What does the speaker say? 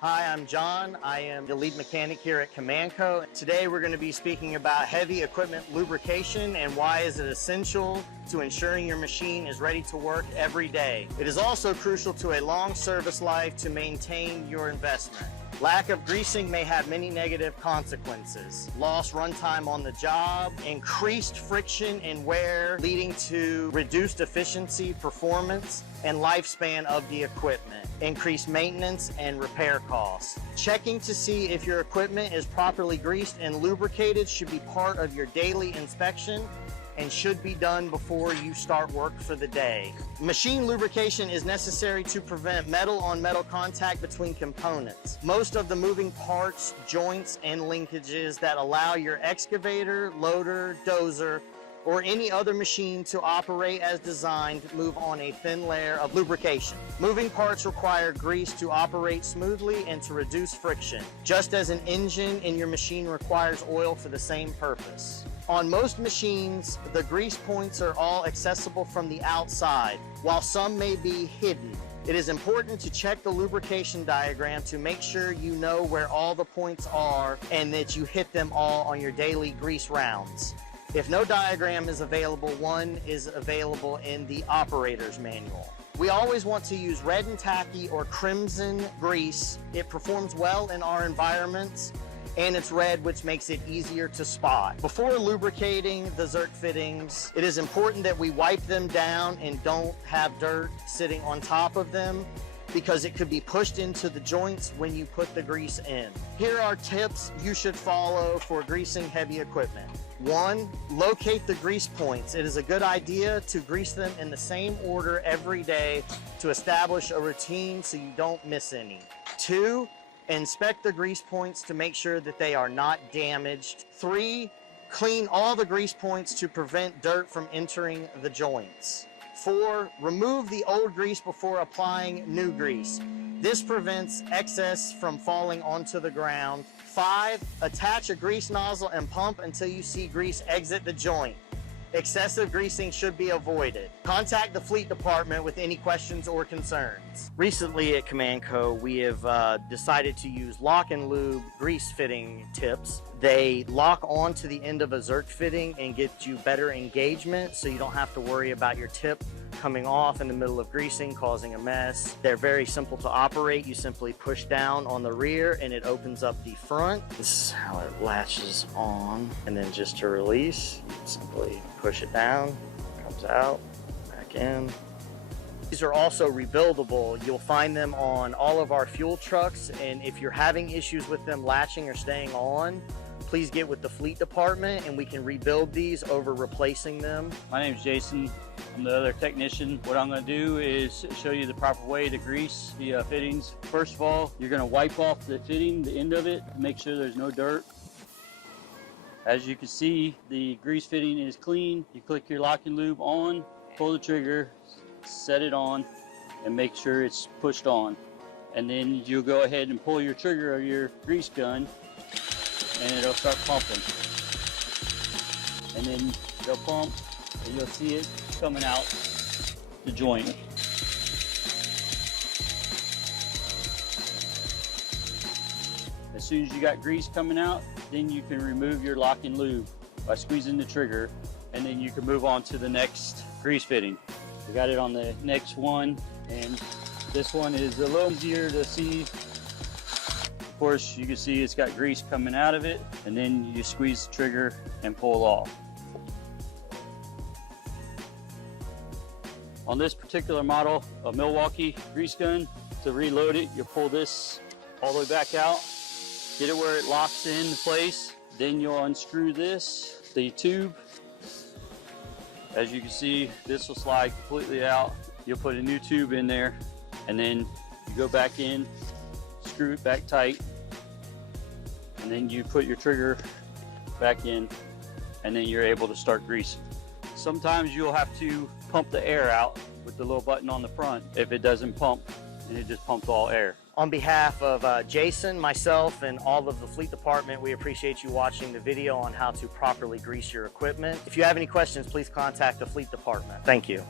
Hi, I'm John. I am the lead mechanic here at COMANCO. Today we're going to be speaking about heavy equipment lubrication and why is it essential to ensuring your machine is ready to work every day. It is also crucial to a long service life to maintain your investment. Lack of greasing may have many negative consequences. Lost runtime on the job, increased friction and wear leading to reduced efficiency, performance, and lifespan of the equipment. Increased maintenance and repair costs. Checking to see if your equipment is properly greased and lubricated should be part of your daily inspection and should be done before you start work for the day. Machine lubrication is necessary to prevent metal on metal contact between components. Most of the moving parts, joints, and linkages that allow your excavator, loader, dozer, or any other machine to operate as designed move on a thin layer of lubrication. Moving parts require grease to operate smoothly and to reduce friction, just as an engine in your machine requires oil for the same purpose. On most machines, the grease points are all accessible from the outside, while some may be hidden. It is important to check the lubrication diagram to make sure you know where all the points are and that you hit them all on your daily grease rounds. If no diagram is available, one is available in the operator's manual. We always want to use red and tacky or crimson grease. It performs well in our environments, and it's red, which makes it easier to spot. Before lubricating the Zerk fittings, it is important that we wipe them down and don't have dirt sitting on top of them, because it could be pushed into the joints when you put the grease in. Here are tips you should follow for greasing heavy equipment. 1, locate the grease points. It is a good idea to grease them in the same order every day to establish a routine so you don't miss any. 2, inspect the grease points to make sure that they are not damaged. 3, clean all the grease points to prevent dirt from entering the joints. 4, remove the old grease before applying new grease. This prevents excess from falling onto the ground. 5, attach a grease nozzle and pump until you see grease exit the joint. Excessive greasing should be avoided. Contact the fleet department with any questions or concerns. Recently at COMANCO, we have decided to use lock and lube grease fitting tips. They lock onto the end of a Zerk fitting and get you better engagement, so you don't have to worry about your tip coming off in the middle of greasing, causing a mess. They're very simple to operate. You simply push down on the rear and it opens up the front. This is how it latches on. And then just to release, simply push it down, comes out, back in. These are also rebuildable. You'll find them on all of our fuel trucks, and if you're having issues with them latching or staying on, please get with the fleet department and we can rebuild these over replacing them. My name is Jason. I'm the other technician. What I'm going to do is show you the proper way to grease the fittings. First of all, you're going to wipe off the fitting, the end of it, to make sure there's no dirt. As you can see, the grease fitting is clean. You click your lock and lube on, pull the trigger, set it on, and make sure it's pushed on. And then you'll go ahead and pull your trigger of your grease gun, and it'll start pumping. And then it'll pump, and you'll see it coming out the joint. As soon as you got grease coming out, then you can remove your lock and lube by squeezing the trigger, and then you can move on to the next grease fitting. We got it on the next one, and this one is a little easier to see. Of course, you can see it's got grease coming out of it, and then you just squeeze the trigger and pull off. On this particular model, a Milwaukee grease gun, to reload it, you pull this all the way back out, get it where it locks in place, then you'll unscrew this, the tube. As you can see, this will slide completely out. You'll put a new tube in there, and then you go back in, screw it back tight, and then you put your trigger back in, and then you're able to start greasing. Sometimes you'll have to pump the air out with the little button on the front if it doesn't pump, and it just pumps all air. On behalf of Jason, myself, and all of the fleet department, we appreciate you watching the video on how to properly grease your equipment. If you have any questions, please contact the fleet department. Thank you.